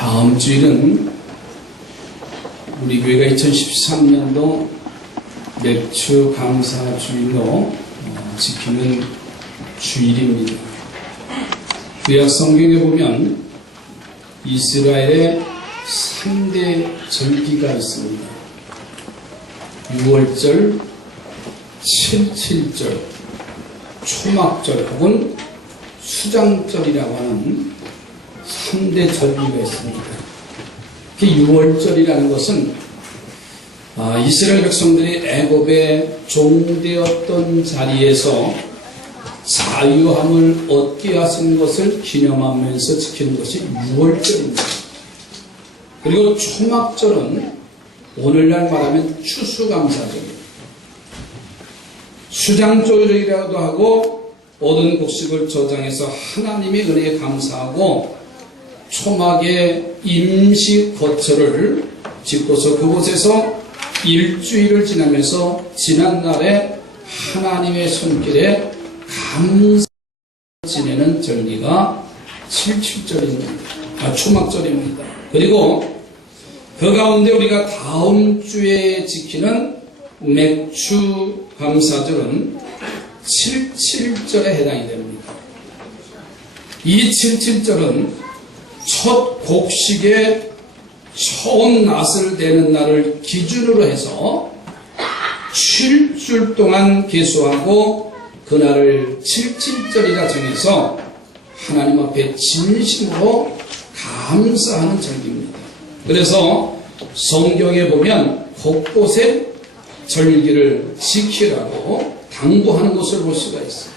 다음 주일은 우리 교회가 2013년도 맥주 감사 주일로 지키는 주일입니다. 구약 성경에 보면 이스라엘의 3대 절기가 있습니다. 6월절, 7.7절, 초막절 혹은 수장절이라고 하는 3대 절기가 있습니다. 그 6월절이라는 것은 이스라엘 백성들이 애굽의 종되었던 자리에서 자유함을 얻게 하신 것을 기념하면서 지키는 것이 6월절입니다. 그리고 초막절은 오늘날 말하면 추수감사절입니다. 수장절이라고도 하고 얻은 곡식을 저장해서 하나님의 은혜에 감사하고 초막의 임시 거처를 짓고서 그곳에서 일주일을 지나면서 지난날에 하나님의 손길에 감사 지내는 절기가 7.7절입니다. 초막절입니다. 그리고 그 가운데 우리가 다음 주에 지키는 맥주 감사절은 7.7절에 해당이 됩니다. 이 7.7절은 첫 곡식의 처음 낫을 대는 날을 기준으로 해서 7줄 동안 계수하고 그날을 7.7절이라 정해서 하나님 앞에 진심으로 감사하는 절기입니다. 그래서 성경에 보면 곳곳에 절기를 지키라고 당부하는 것을 볼 수가 있어요.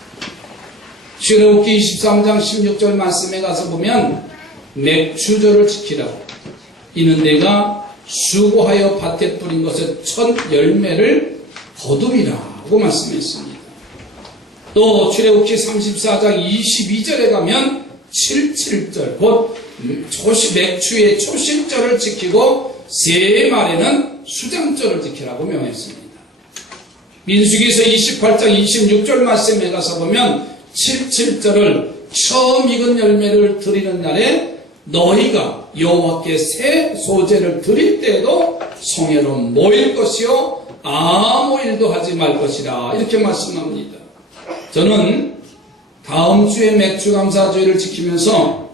출애굽기 23장 16절 말씀에 가서 보면 맥주절을 지키라고, 이는 내가 수고하여 밭에 뿌린 것의 첫 열매를 거두리라고 말씀했습니다. 또 출애굽기 34장 22절에 가면 7.7절 곧 맥주의 초실절을 지키고 세 말에는 수장절을 지키라고 명했습니다. 민수기서 28장 26절 말씀에 가서 보면 7.7절을 처음 익은 열매를 드리는 날에 너희가 여호와께 새 소재를 드릴 때에도 성회로 모일 것이요 아무 일도 하지 말 것이라 이렇게 말씀합니다. 저는 다음 주에 맥주감사주일을 지키면서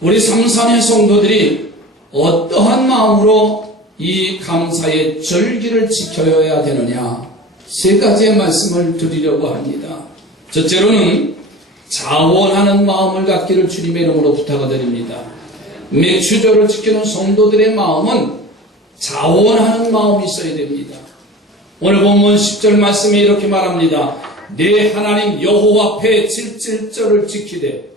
우리 삼산의 성도들이 어떠한 마음으로 이 감사의 절기를 지켜야 되느냐, 세 가지의 말씀을 드리려고 합니다. 첫째로는 자원하는 마음을 갖기를 주님의 이름으로 부탁을 드립니다. 맥주절을 지키는 성도들의 마음은 자원하는 마음이 있어야 됩니다. 오늘 본문 10절 말씀에 이렇게 말합니다. 내 하나님 여호와 앞에 7.7절을 지키되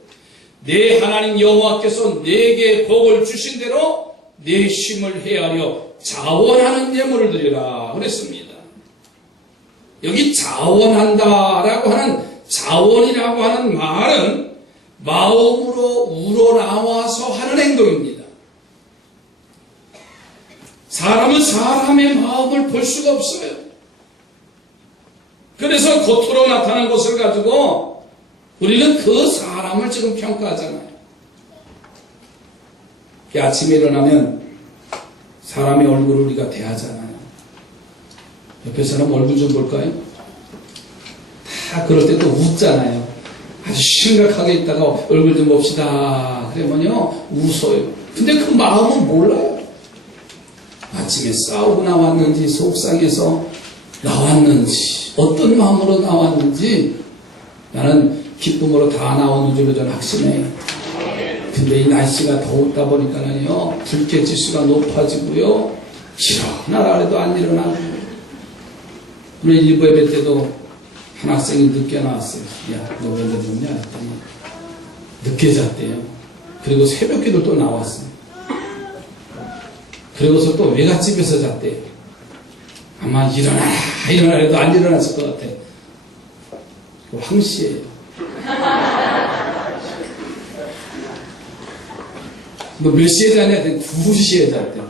내 하나님 여호와께서 내게 복을 주신 대로 내 쉼을 헤아려 자원하는 예물을 드리라 그랬습니다. 여기 자원한다라고 하는, 자원이라고 하는 말은 마음으로 우러나와서 하는 행동입니다. 사람은 사람의 마음을 볼 수가 없어요. 그래서 겉으로 나타난 것을 가지고 우리는 그 사람을 지금 평가하잖아요. 아침에 일어나면 사람의 얼굴을 우리가 대하잖아요. 옆에 사람 얼굴 좀 볼까요? 다 그럴 때 또 웃잖아요. 아주 심각하게 있다가 얼굴 좀 봅시다. 그러면요 웃어요. 근데 그 마음은 몰라요. 아침에 싸우고 나왔는지, 속상해서 나왔는지, 어떤 마음으로 나왔는지 나는 기쁨으로 다 나오는 줄로 저는 확신해요. 근데 이 날씨가 더웠다 보니까는요 불쾌 지수가 높아지고요 일어나라 해도 안 일어나고, 우리 일부 예배 때도 한 학생이 늦게 나왔어요. 야, 너 왜 늦었냐 했더니 늦게 잤대요. 그리고 새벽기도 또 나왔어요. 그리고서 또 외갓집에서 잤대요. 아마 일어나라 해도 안 일어났을 것 같아. 황씨예요. 너 몇 시에 자냐 했더니 2시에 잤대요.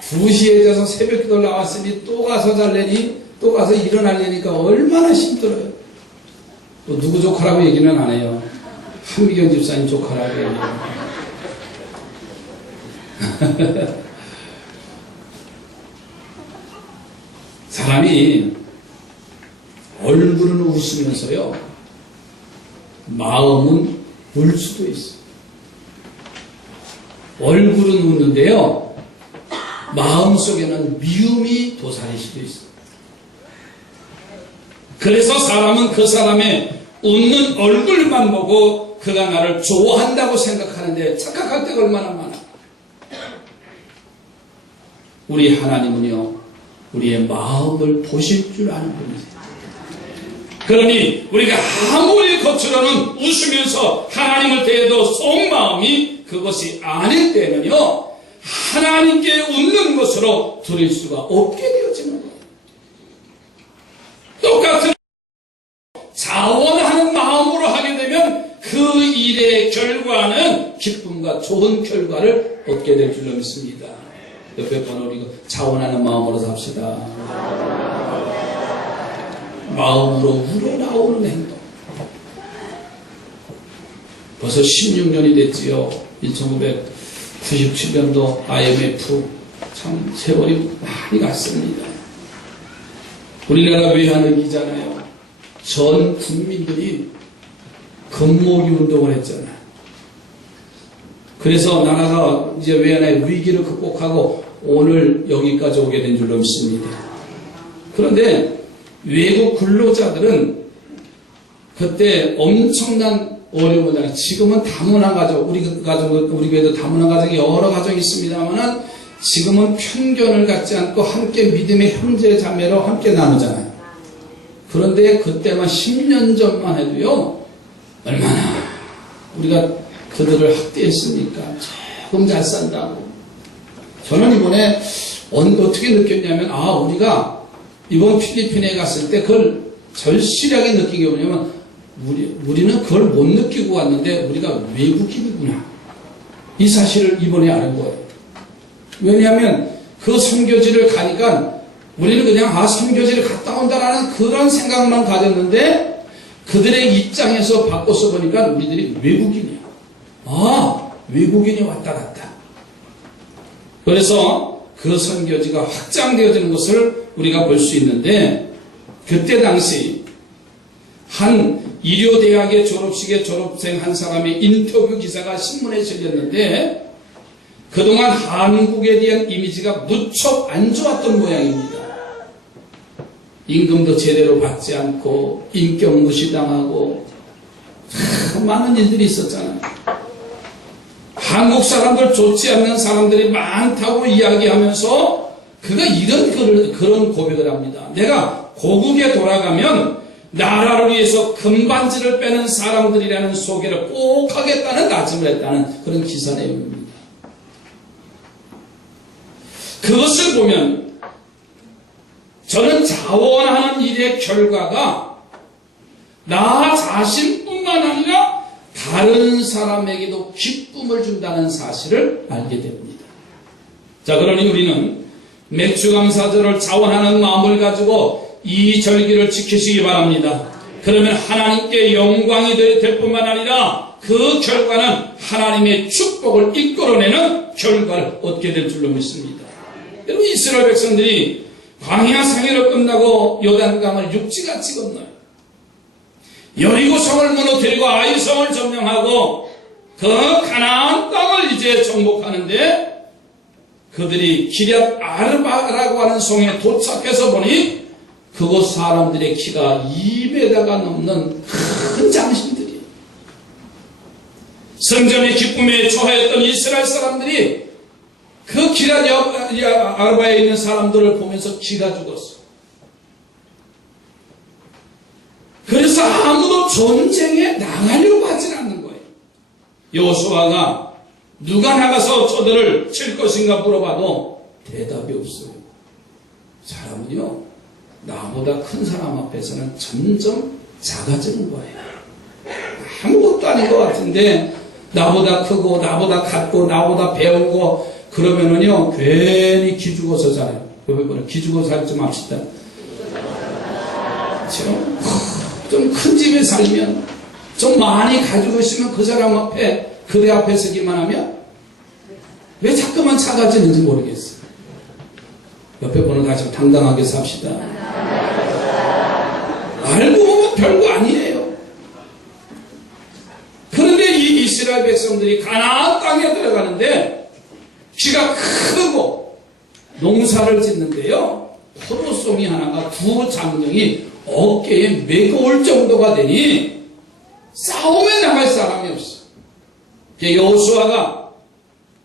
2시에 자서 새벽기도 나왔으니 또 가서 잘래니 또 가서 일어나려니까 얼마나 힘들어요. 또 누구 조카라고 얘기는 안 해요. 한미경 집사님 조카라고 얘기해요. 사람이 얼굴은 웃으면서요, 마음은 울 수도 있어요. 얼굴은 웃는데요, 마음속에는 미움이 도사릴 수도 있어요. 그래서 사람은 그 사람의 웃는 얼굴만 보고 그가 나를 좋아한다고 생각하는데 착각할 때가 얼마나 많아. 우리 하나님은요, 우리의 마음을 보실 줄 아는 분이세요. 그러니 우리가 아무리 겉으로는 웃으면서 하나님을 대해도 속마음이 그것이 아닐 때는요, 하나님께 웃는 것으로 드릴 수가 없게 되어지는 거예요. 똑같은 자원하는 마음으로 하게 되면 그 일의 결과는 기쁨과 좋은 결과를 얻게 될 줄로 믿습니다. 옆에 번호 우리 자원하는 마음으로 삽시다. 마음으로 우러나오는 행동. 벌써 16년이 됐지요. 1997년도 IMF 참 세월이 많이 갔습니다. 우리나라 외환위기잖아요. 전 국민들이 금모기 운동을 했잖아요. 그래서 나라가 이제 외환의 위기를 극복하고 오늘 여기까지 오게 된 줄로 믿습니다. 그런데 외국 근로자들은 그때 엄청난 어려움을 당했어요. 지금은 다문화 가족, 우리 교회도 다문화 가족이 여러 가정이 있습니다만은 지금은 편견을 갖지 않고 함께 믿음의 형제 자매로 함께 나누잖아요. 그런데 그때만 10년 전만 해도요, 얼마나 우리가 그들을 학대했습니까? 조금 잘 산다고. 저는 이번에 어떻게 느꼈냐면, 우리가 이번 필리핀에 갔을 때 그걸 절실하게 느낀 게 뭐냐면, 우리는 그걸 못 느끼고 왔는데 우리가 외국인이구나. 이 사실을 이번에 아는 거예요. 왜냐하면 그 선교지를 가니까 우리는 그냥 선교지를 갔다 온다라는 그런 생각만 가졌는데 그들의 입장에서 바꿔서 보니까 우리들이 외국인이야. 외국인이 왔다 갔다. 그래서 그 선교지가 확장되어지는 것을 우리가 볼 수 있는데, 그때 당시 한 의료대학의 졸업식에 졸업생 한 사람의 인터뷰 기사가 신문에 실렸는데, 그동안 한국에 대한 이미지가 무척 안 좋았던 모양입니다. 임금도 제대로 받지 않고 인격 무시당하고 많은 일들이 있었잖아요. 한국 사람들 좋지 않는 사람들이 많다고 이야기하면서 그가 그런 고백을 합니다. 내가 고국에 돌아가면 나라를 위해서 금반지를 빼는 사람들이라는 소개를 꼭 하겠다는 다짐을 했다는 그런 기사 내용입니다. 그것을 보면 저는 자원하는 일의 결과가 나 자신뿐만 아니라 다른 사람에게도 기쁨을 준다는 사실을 알게 됩니다. 자, 그러니 우리는 맥주감사절을 자원하는 마음을 가지고 이 절기를 지키시기 바랍니다. 그러면 하나님께 영광이 될 뿐만 아니라 그 결과는 하나님의 축복을 이끌어내는 결과를 얻게 될 줄로 믿습니다. 여러분, 이스라엘 백성들이 광야 생애를 끝나고 요단강을 육지같이 건너요. 여리고성을 무너뜨리고 아이성을 점령하고 그 가나안 땅을 이제 정복하는데, 그들이 기럇 아르바라고 하는 성에 도착해서 보니 그곳 사람들의 키가 2배가 넘는 큰 장신들이에요. 성전의 기쁨에 초하였던 이스라엘 사람들이 그 기럇 아르바에 있는 사람들을 보면서 기가 죽었어. 그래서 아무도 전쟁에 나가려고 하질 않는 거예요. 여호수아가 누가 나가서 저들을 칠 것인가 물어봐도 대답이 없어요. 사람은요, 나보다 큰 사람 앞에서는 점점 작아지는 거예요. 아무것도 아닌 것 같은데 나보다 크고 나보다 같고 나보다 배우고 그러면은요 괜히 기죽어서 살아요. 기죽어서 살 좀 합시다. 좀 큰 집에 살면, 좀 많이 가지고 있으면 그 사람 앞에, 그대 앞에 서기만 하면 왜 자꾸만 작아지는지 모르겠어요. 옆에 분은 다시 당당하게 삽시다. 알고 보면 별거 아니에요. 그런데 이 이스라엘 백성들이 가나안 땅에 들어가는데 키가 크고 농사를 짓는데요. 포도송이 하나가 두 장령이 어깨에 메고 올 정도가 되니 싸움에 나갈 사람이 없어. 여호수아가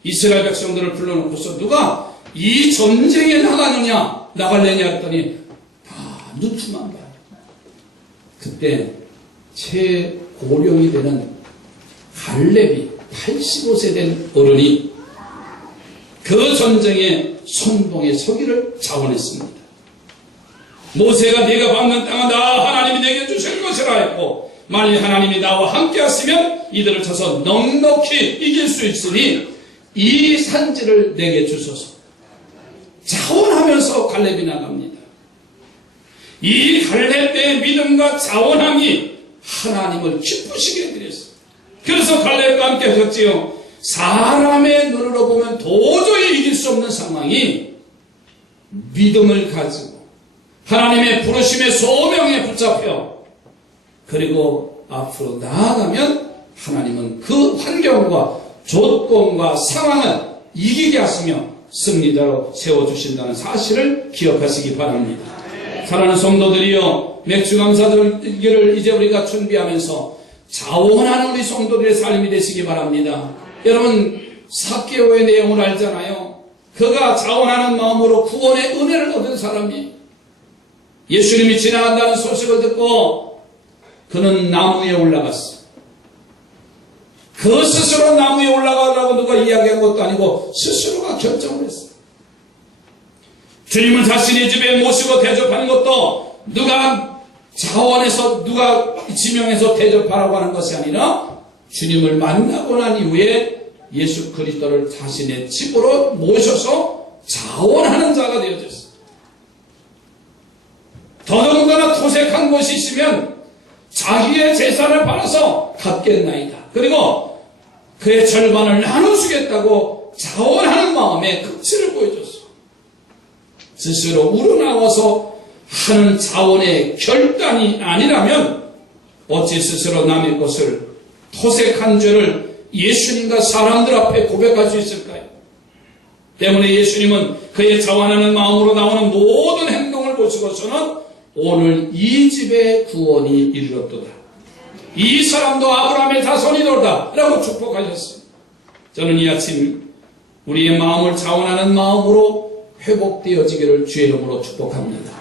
이스라엘 백성들을 불러놓고서 누가 이 전쟁에 나갈래냐 했더니 다 누추만 봐요. 그때 최고령이 되는 갈렙이 85세 된 어른이 그 전쟁에 선봉에 서기를 자원했습니다. 모세가 네가 밟는 땅은 나 하나님이 내게 주실 것이라 했고 만일 하나님이 나와 함께 하시면 이들을 쳐서 넉넉히 이길 수 있으니 이 산지를 내게 주소서. 자원하면서 갈렙이 나갑니다. 이 갈렙의 믿음과 자원함이 하나님을 기쁘시게 해드렸어요. 그래서 갈렙과 함께 하셨지요. 사람의 눈으로 보면 도저히 이길 수 없는 상황이 믿음을 가지고 하나님의 부르심의 소명에 붙잡혀 그리고 앞으로 나아가면 하나님은 그 환경과 조건과 상황을 이기게 하시며 승리자로 세워주신다는 사실을 기억하시기 바랍니다. 사랑하는 성도들이여, 맥주감사절기를 이제 우리가 준비하면서 자원하는 우리 성도들의 삶이 되시기 바랍니다. 여러분, 삭개오의 내용을 알잖아요. 그가 자원하는 마음으로 구원의 은혜를 얻은 사람이 예수님이 지나간다는 소식을 듣고 그는 나무에 올라갔어. 그 스스로 나무에 올라가라고 누가 이야기한 것도 아니고 스스로가 결정을 했어. 주님을 자신의 집에 모시고 대접하는 것도 누가 자원해서 누가 지명해서 대접하라고 하는 것이 아니라 주님을 만나고 난 이후에 예수 그리스도를 자신의 집으로 모셔서 자원하는 자가 되어졌어. 더더군다나 토색한 곳이 있으면 자기의 재산을 팔아서 갚겠나이다. 그리고 그의 절반을 나눠주겠다고 자원하는 마음의 극치를 보여줬어. 스스로 우러나와서 하는 자원의 결단이 아니라면 어찌 스스로 남의 것을 토색한 죄를 예수님과 사람들 앞에 고백할 수 있을까요? 때문에 예수님은 그의 자원하는 마음으로 나오는 모든 행동을 보시고서는 오늘 이 집의 구원이 이르렀도다. 이 사람도 아브라함의 자손이로다 라고 축복하셨습니다. 저는 이 아침 우리의 마음을 자원하는 마음으로 회복되어지기를 주의 이름으로 축복합니다.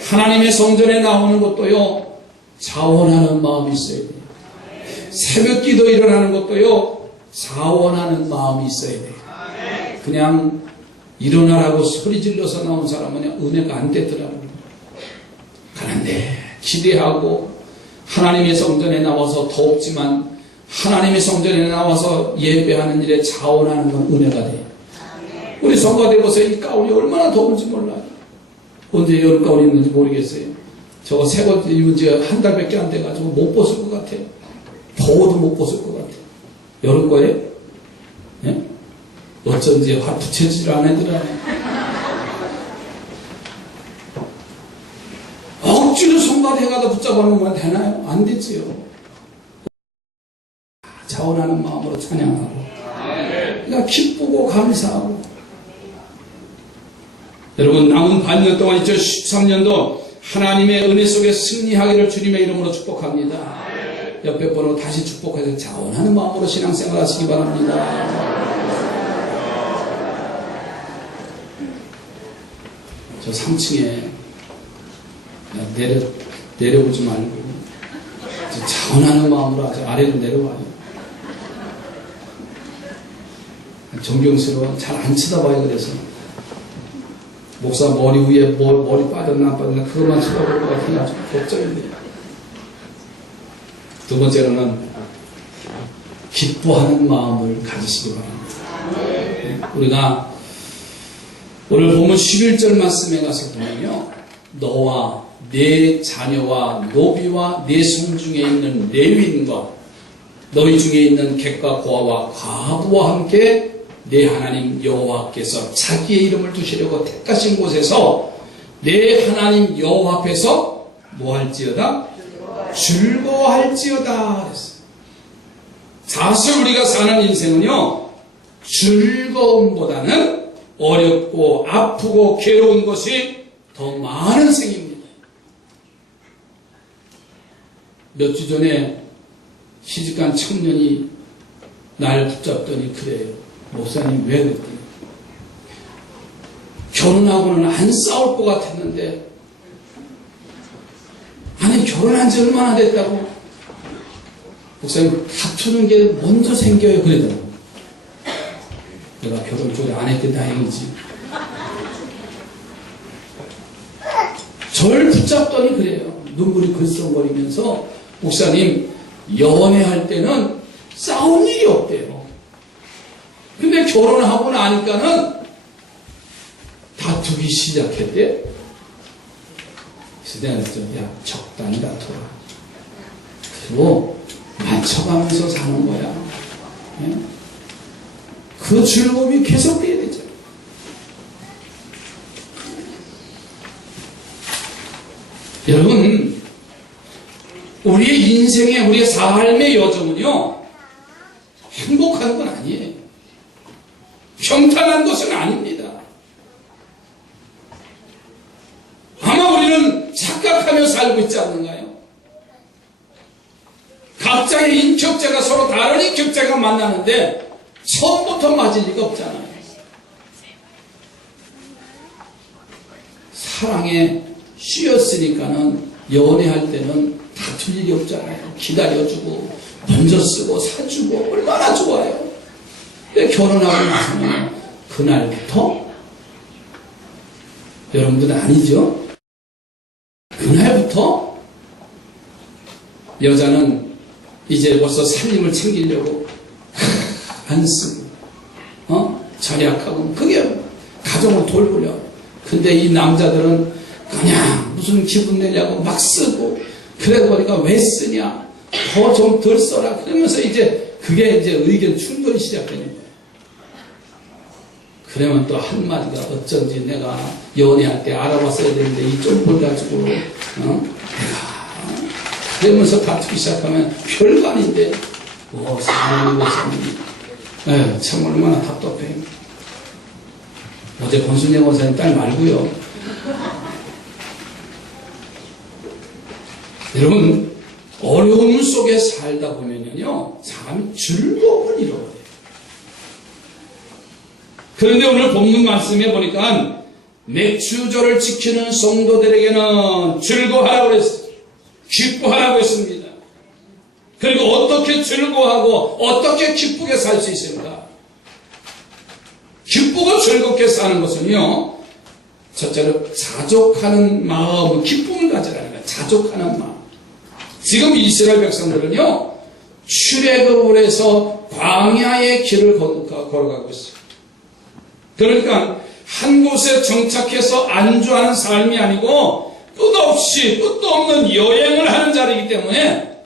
하나님의 성전에 나오는 것도요, 자원하는 마음이 있어야 돼요. 새벽기도 일어나는 것도요, 자원하는 마음이 있어야 돼요. 그냥 일어나라고 소리 질러서 나온 사람은 은혜가 안 되더라고요. 그런데 기대하고 하나님의 성전에 나와서 덥지만 하나님의 성전에 나와서 예배하는 일에 자원하는 건 은혜가 돼요. 우리 성가대 보세요. 이 가운이 얼마나 더운지 몰라요. 언제 여름 가운이 있는지 모르겠어요. 저거 새 옷 입은 지 한 달밖에 안 돼가지고 못 벗을 것 같아요. 더워도 못 벗을 것 같아요. 여름 거예요? 예? 어쩐지 화 붙여지질 않으더라고요. 억지로 성가대가다 붙잡아 놓으면 되나요? 안 되지요. 자원하는 마음으로 찬양하고, 그러니까 기쁘고 감사하고. 여러분, 남은 반년 동안 2013년도 하나님의 은혜 속에 승리하기를 주님의 이름으로 축복합니다. 옆에 번호 다시 축복해서 자원하는 마음으로 신앙생활 하시기 바랍니다. 저 3층에 내려오지 말고 자원하는 마음으로 아주 아래로 내려와요. 존경스러워. 잘 안 쳐다봐요. 그래서 목사 머리 위에 머리 빠졌나 안 빠졌나 그것만 쳐다볼 것 같아가지고 걱정이 돼요. 두 번째로는 기뻐하는 마음을 가지시기 바랍니다. 우리가 오늘 보면 11절 말씀에 가서 보면요, 너와 내 자녀와 노비와 내 성 중에 있는 레위인과 너희 중에 있는 객과 고아와 과부와 함께 내 하나님 여호와께서 자기의 이름을 두시려고 택하신 곳에서 내 하나님 여호와 앞에서 뭐 할지어다? 즐거워할지어다 그랬어요. 사실 우리가 사는 인생은요, 즐거움보다는 어렵고 아프고 괴로운 것이 더 많은 생입니다. 몇 주 전에 시집간 청년이 날 붙잡더니 그래요. 목사님 왜 그랬더니 결혼하고는 안 싸울 것 같았는데, 아니 결혼한 지 얼마나 됐다고? 목사님 다투는 게 먼저 생겨요 그러더라고. 내가 결혼 쪽에 안 했더니 다행이지. 절 붙잡더니 그래요. 눈물이 글썽거리면서 목사님 연애할 때는 싸운 일이 없대요. 근데 결혼하고 나니까는 다투기 시작했대. 그래서 내가 그랬더니 야 적당히 다투라. 그리고 맞춰가면서 사는 거야. 예? 그 즐거움이 계속돼야 되잖아. 여러분, 우리의 인생의, 우리의 삶의 여정은요, 행복한 건 아니에요. 평탄한 것은 아닙니다. 아마 우리는 착각하며 살고 있지 않는가요? 각자의 인격자가 서로 다른 인격자가 만나는데 처음부터 맞을 리가 없잖아요. 사랑에 쉬었으니까는 연애할 때는 다툴 일이 없잖아요. 기다려주고 먼저 쓰고 사주고 얼마나 좋아요. 근데 결혼하고 나서는 그날부터 여러분들은 아니죠? 그날부터 여자는 이제 벌써 살림을 챙기려고 안 쓰고 절약하고 그게 가정을 돌보려. 근데 이 남자들은 그냥 무슨 기분 내려고 막 쓰고 그래 보니까 왜 쓰냐 더 좀 덜 써라 그러면서 이제 그게 이제 의견 충돌이 시작되는 거예요. 그러면 또 한마디가 어쩐지 내가 연애할 때 알아봤어야 되는데 이 좀 가지고 내가 그러면서 다투기 시작하면 별거 아닌데 사랑하는 것은 참 얼마나 답답해요. 어제 권순영 원사님 딸 말고요. 여러분 어려움 속에 살다 보면요 사람이 즐거움을 잃어버려요. 그런데 오늘 본문 말씀에 보니까 맥주절을 지키는 성도들에게는 즐거워하라고 했어요. 기뻐하라고 했습니다. 그리고 어떻게 즐거워하고 어떻게 기쁘게 살 수 있습니까? 기쁘고 즐겁게 사는 것은요, 첫째로 자족하는 마음, 기쁨을 가지라는 거예요. 자족하는 마음. 지금 이스라엘 백성들은요, 출애굽을 해서 광야의 길을 걸어가고 있어요. 그러니까 한 곳에 정착해서 안주하는 삶이 아니고 끝도 없는 여행을 하는 자리이기 때문에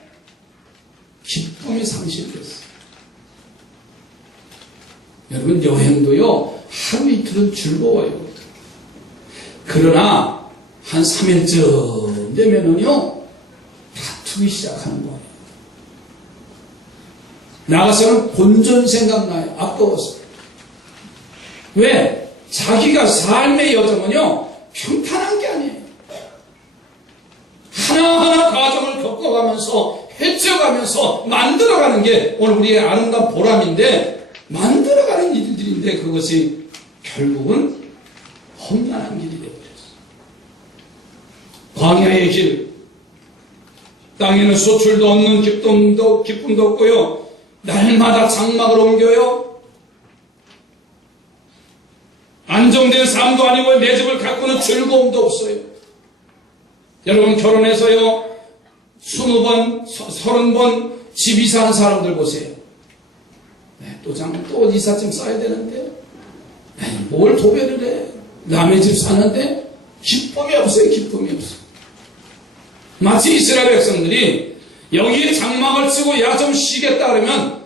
기쁨이 상실됐어요. 여러분 여행도요 하루 이틀은 즐거워요. 그러나 한 3일쯤 되면은요 다투기 시작하는 거예요. 나가서는 본전 생각나요. 아까워서. 왜? 자기가 삶의 여정은요 평탄한 게 아니에요. 하나하나 과정을 겪어가면서 헤쳐가면서 만들어가는 게 오늘 우리의 아름다운 보람인데, 만들어가는 일들인데 그것이 결국은 험난한 길이 되어버렸어요. 광야의 길, 땅에는 소출도 없는 기쁨도 없고요, 날마다 장막을 옮겨요. 안정된 삶도 아니고 내 집을 가꾸는 즐거움도 없어요. 여러분 결혼해서요 20번, 30번 집 이사하는 사람들 보세요. 또 이삿짐 싸야 되는데 뭘 도배를 해. 남의 집 사는데 기쁨이 없어요. 기쁨이 없어. 마치 이스라엘 백성들이 여기에 장막을 치고 야 좀 쉬겠다 그러면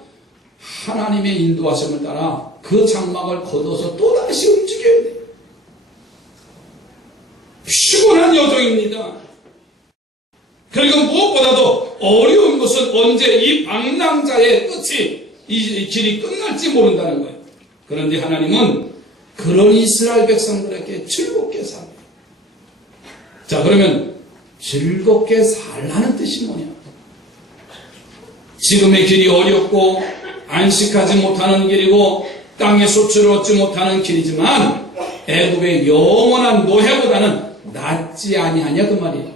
하나님의 인도하심을 따라 그 장막을 걷어서 또다시 움직여야 돼요. 피곤한 여정입니다. 그리고 무엇보다도 어려운 것은 언제 이 방랑자의 끝이 이 길이 끝날지 모른다는 거예요. 그런데 하나님은 그런 이스라엘 백성들에게 즐겁게 살아요. 자, 그러면 즐겁게 살라는 뜻이 뭐냐? 지금의 길이 어렵고 안식하지 못하는 길이고 땅의 소출을 얻지 못하는 길이지만 애굽의 영원한 노예보다는 낫지 아니하냐 그 말이에요.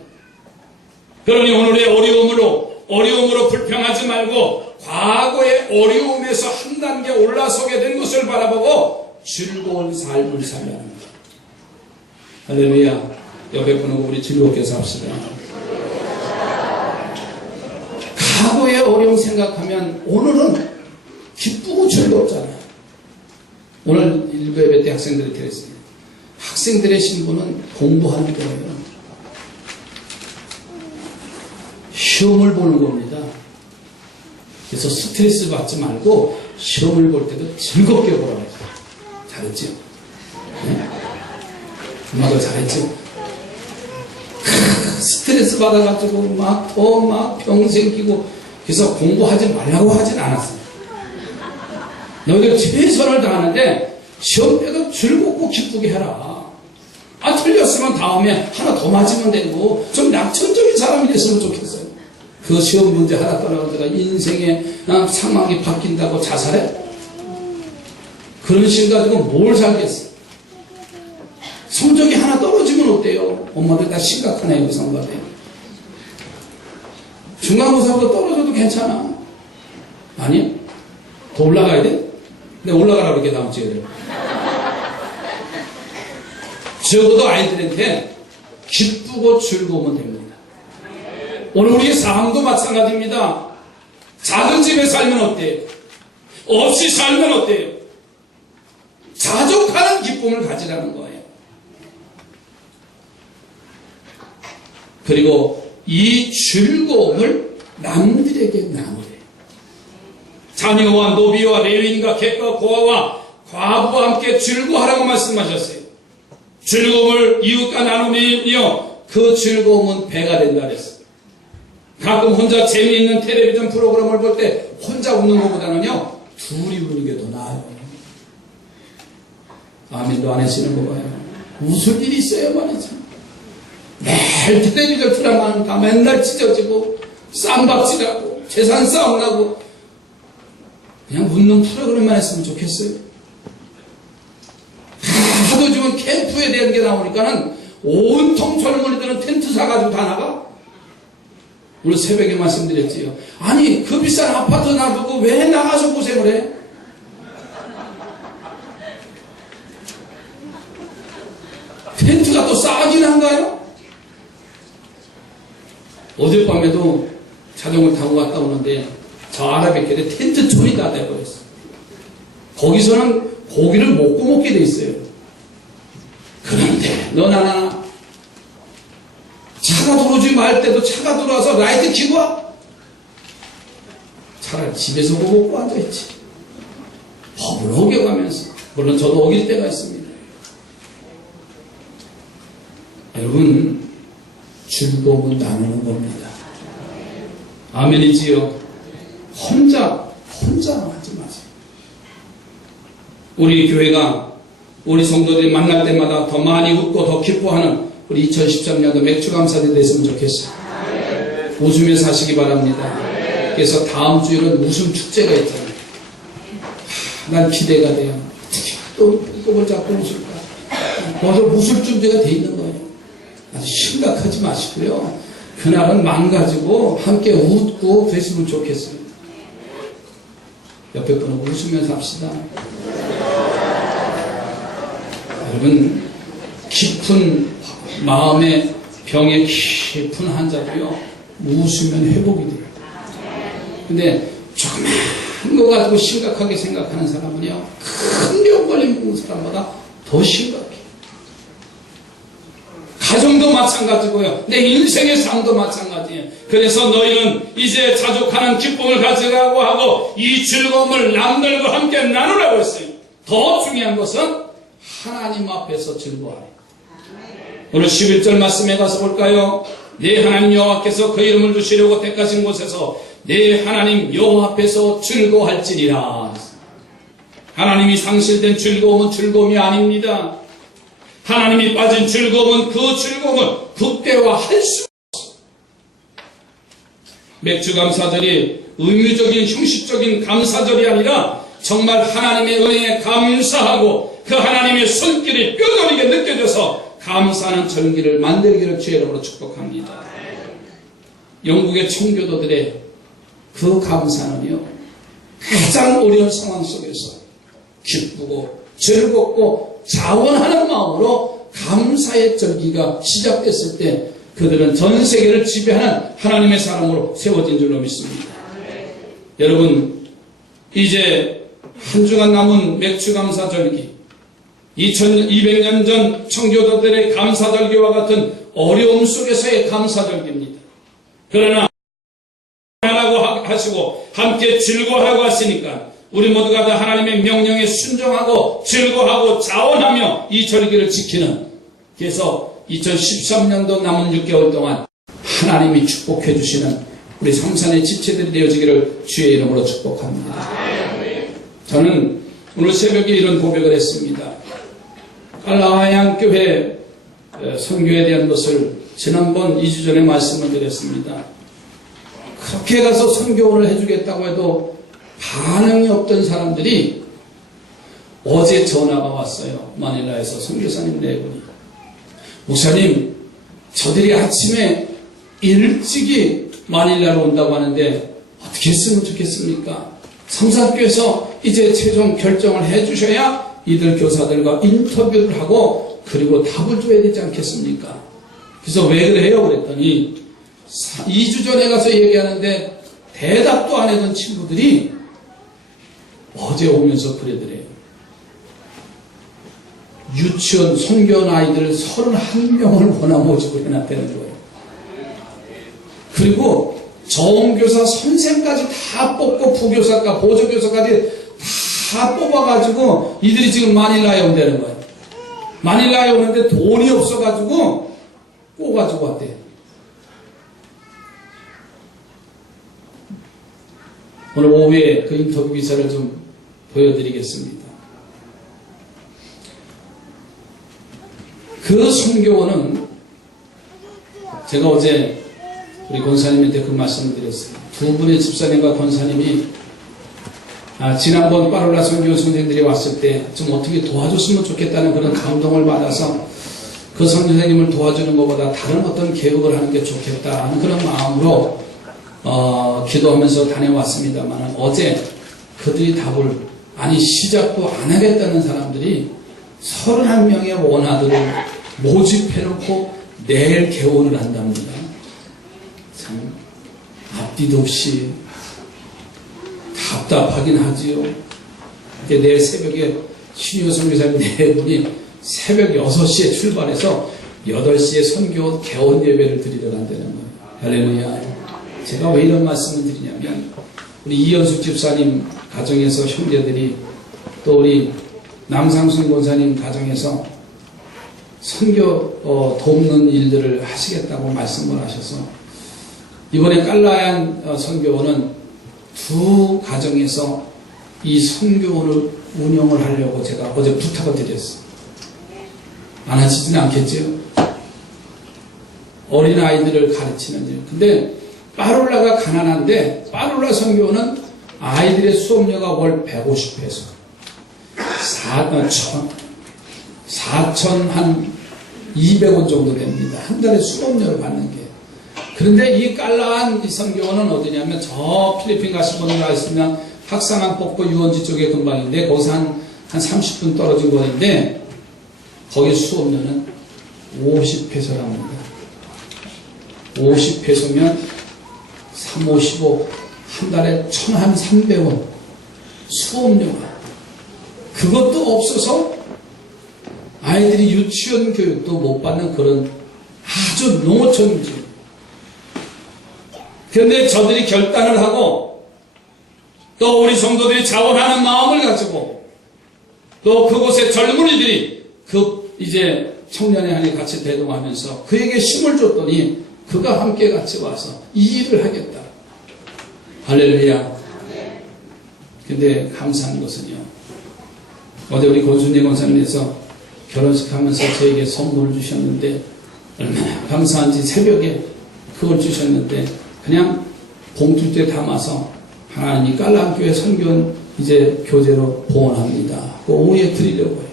그러니 오늘의 어려움으로 불평하지 말고 과거의 어려움에서 한 단계 올라서게 된 것을 바라보고 즐거운 삶을 살라는 거예요. 할렐루야. 옆에 분하고 우리 즐겁게 삽시다. 과거의 어려움 생각하면 오늘은 기쁘고 즐겁잖아요. 오늘 일부 예배 때 학생들이 그랬어요. 학생들의 신분은 공부하는 거예요. 시험을 보는 겁니다. 그래서 스트레스 받지 말고 시험을 볼 때도 즐겁게 보라고 했어요. 잘했죠? 네? 엄마도 잘했죠? 스트레스 받아가지고 막 병 생기고 그래서 공부하지 말라고 하진 않았어요. 너희들 최선을 다하는데 시험 때도 즐겁고 기쁘게 해라. 틀렸으면 다음에 하나 더 맞으면 되고 좀 낙천적인 사람이 됐으면 좋겠어요. 그 시험 문제 하나 떠나가다가 인생의 상황이 바뀐다고 자살해? 그런 심 가지고 뭘 살겠어? 성적이 하나 떨어지면 어때요? 엄마들 다 심각하네, 그 성가대. 중간고사보다 떨어져도 괜찮아. 아니? 더 올라가야 돼? 근데 올라가라고 이렇게 다음 주에. 적어도 아이들한테 기쁘고 즐거우면 됩니다. 오늘 우리의 삶도 마찬가지입니다. 작은 집에 살면 어때요? 없이 살면 어때요? 자족하는 기쁨을 가지라는 거예요. 그리고 이 즐거움을 남들에게 나누래요. 자녀와 노비와 레위인과 객과 고아와 과부와 함께 즐거워하라고 말씀하셨어요. 즐거움을 이웃과 나누며 그 즐거움은 배가 된다 그랬어요. 가끔 혼자 재미있는 텔레비전 프로그램을 볼 때 혼자 웃는 것보다는요 둘이 웃는 게 더 나아요. 아멘도 안 하시는 거 봐요. 웃을 일이 있어야 말이죠. 매일 텔레비전 드라마는 다 맨날 찢어지고 쌈박질하고 재산 싸움 나고 그냥 웃는 프로그램만 했으면 좋겠어요. 하도 지금 캠프에 대한 게 나오니까는 온통 젊은이들은 텐트 사가지고 다 나가. 오늘 새벽에 말씀드렸지요. 아니 그 비싼 아파트 놔두고 왜 나가서 고생을 해? 텐트가 또 싸긴 한가요? 어젯밤에도 자전거 타고 갔다 오는데 저 아라뱃길에 텐트촌이 다 돼버렸어. 거기서는 고기를 못 구먹게 돼 있어요. 그런데 너나 나나 차가 들어오지 말 때도 차가 들어와서 라이트 켜고 와. 차라리 집에서 뭐 먹고 앉아있지. 법을 어겨가면서. 물론 저도 어길 때가 있습니다. 여러분 즐거움은 나누는 겁니다. 아멘이지요. 혼자 하지 마세요. 우리 교회가 우리 성도들이 만날 때마다 더 많이 웃고 더 기뻐하는 우리 2013년도 맥주 감사절이 됐으면 좋겠어요. 웃으며 사시기 바랍니다. 그래서 다음 주에는 웃음 축제가 있잖아요. 난 기대가 돼요. 또 이걸 잡고 웃을까? 벌써 웃을 준비가 돼 있는 거예요. 아주 심각하지 마시고요. 그날은 망가지고 함께 웃고 됐으면 좋겠어요. 옆에 분은 웃으면서 합시다. 여러분 깊은 마음의 병에 깊은 환자도요 웃으면 회복이 돼요. 근데 조그만 거 가지고 심각하게 생각하는 사람은요 큰 병 걸린 사람보다 더 심각해요. 가정도 마찬가지예요. 마찬가지고요. 내 인생의 삶도 마찬가지예요. 그래서 너희는 이제 자족하는 기쁨을 가져가고 하고 이 즐거움을 남들과 함께 나누라고 했어요. 더 중요한 것은 하나님 앞에서 즐거워하라. 오늘 11절 말씀에 가서 볼까요? 내 하나님 여호와께서 그 이름을 두시려고 택하신 곳에서 내 하나님 여호와 앞에서 즐거워할지니라. 하나님이 상실된 즐거움은 즐거움이 아닙니다. 하나님이 빠진 즐거움은 그 즐거움은 극대화할 수 없어요. 맥주 감사절이 의무적인 형식적인 감사절이 아니라 정말 하나님의 은혜에 감사하고 그 하나님의 손길이 뼈저리게 느껴져서 감사하는 절기를 만들기를 주의 이름으로 축복합니다. 영국의 청교도들의 그 감사는요, 가장 어려운 상황 속에서 기쁘고 즐겁고 자원하는 마음으로 감사의 절기가 시작됐을 때 그들은 전 세계를 지배하는 하나님의 사람으로 세워진 줄로 믿습니다. 여러분, 이제 한 주간 남은 맥주 감사 절기, 2200년 전 청교도들의 감사절기와 같은 어려움 속에서의 감사절기입니다. 그러나 하라고 하시고 함께 즐거워하라고 하시니까 우리 모두가 다 하나님의 명령에 순종하고 즐거워하고 자원하며 이 절기를 지키는, 그래서 2013년도 남은 6개월 동안 하나님이 축복해 주시는 우리 성산의 지체들이 되어지기를 주의 이름으로 축복합니다. 저는 오늘 새벽에 이런 고백을 했습니다. 깔라하양교회 선교에 대한 것을 지난번 2주 전에 말씀을 드렸습니다. 그렇게 가서 선교를 해주겠다고 해도 반응이 없던 사람들이 어제 전화가 왔어요. 마닐라에서 선교사님 네 분이. 목사님, 저들이 아침에 일찍이 마닐라로 온다고 하는데 어떻게 했으면 좋겠습니까? 삼사교에서 이제 최종 결정을 해주셔야 이들 교사들과 인터뷰를 하고 그리고 답을 줘야 되지 않겠습니까? 그래서 왜 그래요? 그랬더니 2주 전에 가서 얘기하는데 대답도 안 해던 친구들이 어제 오면서 그러더래요. 유치원 선교원 아이들을 31명을 원화 모집을 해놨다는 거예요. 그리고 정교사 선생까지 다 뽑고 부교사까 보조교사까지 다 뽑아가지고 이들이 지금 마닐라에 온다는 거예요. 마닐라에 오는데 돈이 없어가지고 꼬가지고 왔대요. 오늘 오후에 그 인터뷰 기사를 좀 보여드리겠습니다. 그 선교원은 제가 어제 우리 권사님한테 그 말씀을 드렸어요. 두 분의 집사님과 권사님이 지난번 파롤라 선교 선생님들이 왔을 때 좀 어떻게 도와줬으면 좋겠다는 그런 감동을 받아서 그 선생님을 도와주는 것보다 다른 어떤 개혁을 하는 게 좋겠다 하는 그런 마음으로 기도하면서 다녀왔습니다만 어제 그들이 답을 시작도 안 하겠다는 사람들이 31명의 원아들을 모집해놓고 내일 개원을 한답니다. 참 앞뒤도 없이 답답하긴 하지요. 내일 새벽에 신효 선교사님 네 분이 새벽 6시에 출발해서 8시에 선교 개원 예배를 드리러 간다는 거예요. 할렐루야. 제가 왜 이런 말씀을 드리냐면 우리 이현숙 집사님 가정에서 형제들이 또 우리 남상순 권사님 가정에서 선교 돕는 일들을 하시겠다고 말씀을 하셔서 이번에 깔라얀 선교원은 두 가정에서 이 선교원을 운영을 하려고 제가 어제 부탁을 드렸어요. 안 하시지는 않겠죠? 어린아이들을 가르치는 일. 근데 파롤라가 가난한데 파롤라 선교원은 아이들의 수업료가 월 150페소 4,200원 정도 됩니다. 한 달에 수업료를 받는 게. 그런데 이 깔라한 이 선교원은 어디냐면 저 필리핀 가신 분들 아시면 학상한 뽑고 유원지 쪽에 근방인데 거기서 한 30분 떨어진 곳인데 거기 수업료는 50페소랍니다. 50페소면 3, 55, 한 달에 1,300원 수업료가. 그것도 없어서 아이들이 유치원 교육도 못 받는 그런 아주 농어촌이죠. 그런데 저들이 결단을 하고 또 우리 성도들이 자원하는 마음을 가지고 또 그곳의 젊은이들이 이제 청년회 안에 같이 대동하면서 그에게 힘을 줬더니 그가 함께 같이 와서 이 일을 하겠다. 할렐루야. 근데 감사한 것은요, 어제 우리 권순재 권사님께서 결혼식 하면서 저에게 선물을 주셨는데 얼마나 감사한지 새벽에 그걸 주셨는데 그냥 봉투에 담아서 하나님이 깔랑교회 선교원 이제 교재로 보원합니다. 그 오후에 드리려고 해요.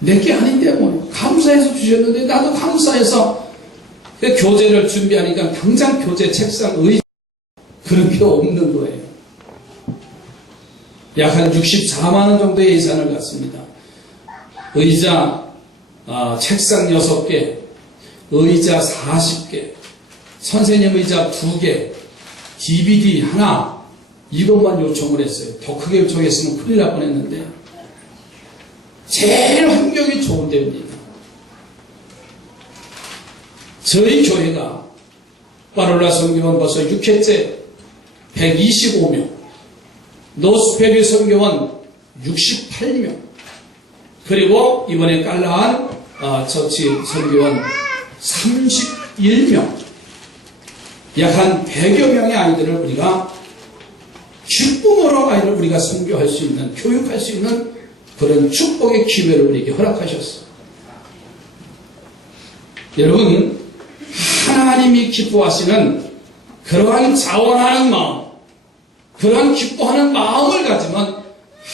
내게 아닌데 뭐 감사해서 주셨는데 나도 감사해서 교재를 준비하니까 당장 교재 책상 의자 그런 게 없는 거예요. 약 한 64만 원 정도의 예산을 갖습니다. 의자 책상 6개, 의자 40개, 선생님 의자 2개, DVD 하나, 이것만 요청을 했어요. 더 크게 요청했으면 큰일 날 뻔했는데 제일 환경이 좋은 데입니다. 저희 교회가 파롤라 선교원 벌써 6회째 125명, 노스페리 선교원 68명, 그리고 이번에 깔라한 처치 선교원 31명, 약 한 100여 명의 아이들을 우리가 기쁨으로 아이를 우리가 선교할 수 있는, 교육할 수 있는 그런 축복의 기회를 우리에게 허락하셨어요. 여러분, 하나님이 기뻐하시는 그러한 자원하는 마음, 그러한 기뻐하는 마음을 가지면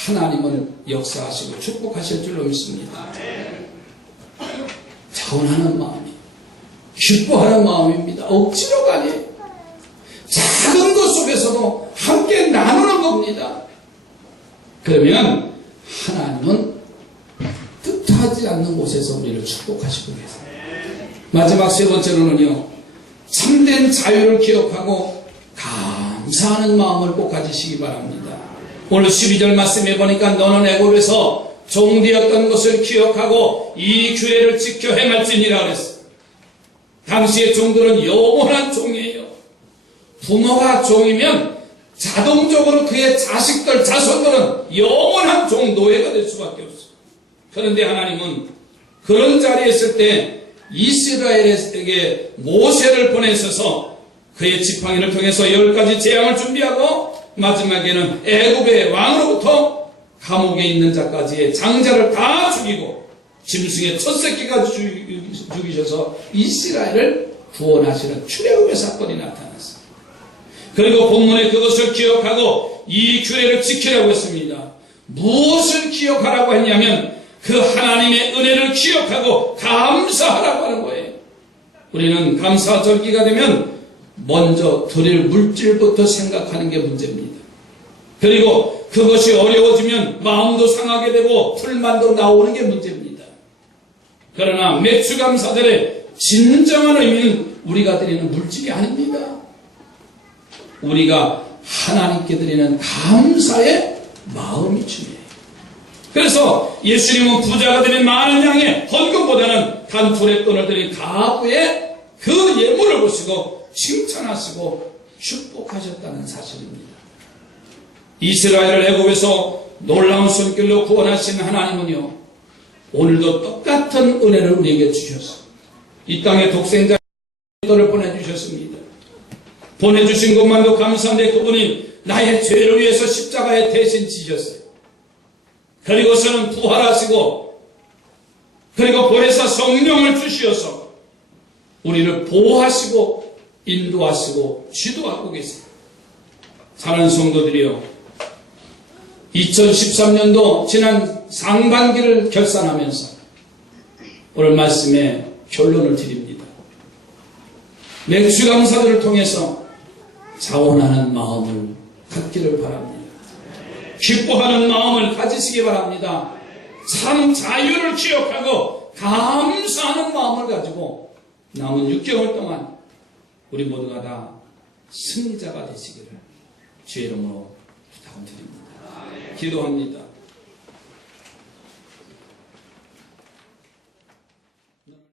하나님은 역사하시고 축복하실 줄로 믿습니다. 자원하는 마음이, 기뻐하는 마음입니다. 억지로가 아니에요. 작은 것 속에서도 함께 나누는 겁니다. 그러면 하나님은 뜻하지 않는 곳에서 우리를 축복하시고 계세요. 마지막 세 번째로는요, 참된 자유를 기억하고 감사하는 마음을 꼭 가지시기 바랍니다. 오늘 12절 말씀해 보니까 너는 애굽에서 종되었던 것을 기억하고 이 규례를 지켜 행할지니라 그랬어요. 당시의 종들은 영원한 종이에요. 부모가 종이면 자동적으로 그의 자식들, 자손들은 영원한 종, 노예가 될 수밖에 없어요. 그런데 하나님은 그런 자리에 있을 때 이스라엘에게 모세를 보내셔서 그의 지팡이를 통해서 10가지 재앙을 준비하고 마지막에는 애굽의 왕으로부터 감옥에 있는 자까지의 장자를 다 죽이고 짐승의 첫 새끼까지 죽이셔서 이스라엘을 구원하시는 출애굽의 사건이 나타났습니다. 그리고 본문에 그것을 기억하고 이 규례를 지키라고 했습니다. 무엇을 기억하라고 했냐면 그 하나님의 은혜를 기억하고 감사하라고 하는 거예요. 우리는 감사절기가 되면 먼저 드릴 물질부터 생각하는 게 문제입니다. 그리고 그것이 어려워지면 마음도 상하게 되고 불만도 나오는 게 문제입니다. 그러나 매추감사절의 진정한 의미는 우리가 드리는 물질이 아닙니다. 우리가 하나님께 드리는 감사의 마음이 중요해요. 그래서 예수님은 부자가 드린 많은 양의 헌금보다는 단 둘의 돈을 드린 가부의 그 예물을 보시고 칭찬하시고 축복하셨다는 사실입니다. 이스라엘을 애굽에서 놀라운 손길로 구원하신 하나님은요, 오늘도 똑같은 은혜를 우리에게 주셨어요. 이 땅에 독생자를 보내주셨습니다. 보내주신 것만도 감사한데 그분이 나의 죄를 위해서 십자가에 대신 지셨어요. 그리고서는 부활하시고 그리고 보혜사 성령을 주시어서 우리를 보호하시고 인도하시고 지도하고 계세요. 사랑하는 성도들이요, 2013년도 지난 상반기를 결산하면서 오늘 말씀에 결론을 드립니다. 맥주감사들을 통해서 자원하는 마음을 갖기를 바랍니다. 기뻐하는 마음을 가지시기 바랍니다. 참 자유를 기억하고 감사하는 마음을 가지고 남은 6개월 동안 우리 모두가 다 승리자가 되시기를 주의 이름으로 부탁드립니다. 기도합니다.